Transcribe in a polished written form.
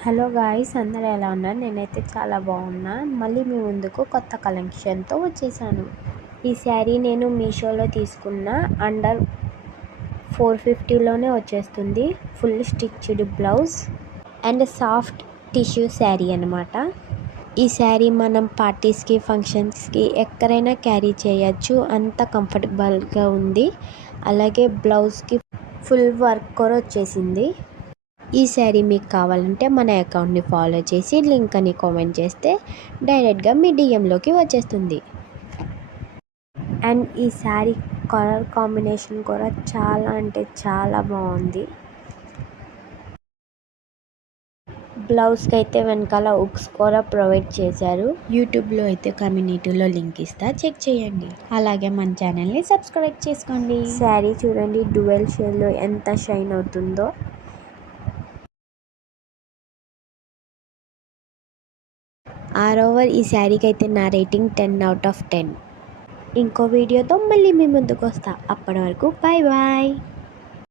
Hello guys, అందరూ ఎలా ఉన్నారు? నేనైతే చాలా బాగున్నా. మళ్ళీ మీ ముందుకు కొత్త కలెక్షన్తో వచ్చేసాను. ఈ శారీ నేను మీషోలో తీసుకున్న. అండర్ 450లోనే వచ్చేస్తుంది. Full stitched blouse and soft tissue sari అనమాట. ఈ శారీ మనం పార్టీస్కి, ఫంక్షన్స్కి ఎక్కడైనా క్యారీ చేయొచ్చు. అంత కంఫర్టబుల్గా ఉంది. అలాగే బ్లౌజ్కి ఫుల్ వర్క్ కూడా వచ్చేసింది. ఈ శారీ మీకు కావాలంటే మన అకౌంట్ని ఫాలో చేసి లింక్ అని కామెంట్ చేస్తే డైరెక్ట్గా మీ డిఎంలోకి వచ్చేస్తుంది. అండ్ ఈ శారీ కలర్ కాంబినేషన్ కూడా చాలా అంటే చాలా బాగుంది. బ్లౌజ్కి అయితే వెనకాల హుక్స్ కూడా ప్రొవైడ్ చేశారు. యూట్యూబ్లో అయితే కమ్యూనిటీలో లింక్ ఇస్తా, చెక్ చేయండి. అలాగే మన ఛానల్ని సబ్స్క్రైబ్ చేసుకోండి. శారీ చూడండి, డ్యూయల్ షేడ్లో ఎంత షైన్ అవుతుందో. ఈ శారీకి అయితే నా రేటింగ్ 10/10. ఇంకో వీడియోతో మళ్ళీ మీ ముందుకు వస్తా. అప్పటి వరకు బాయ్ బాయ్.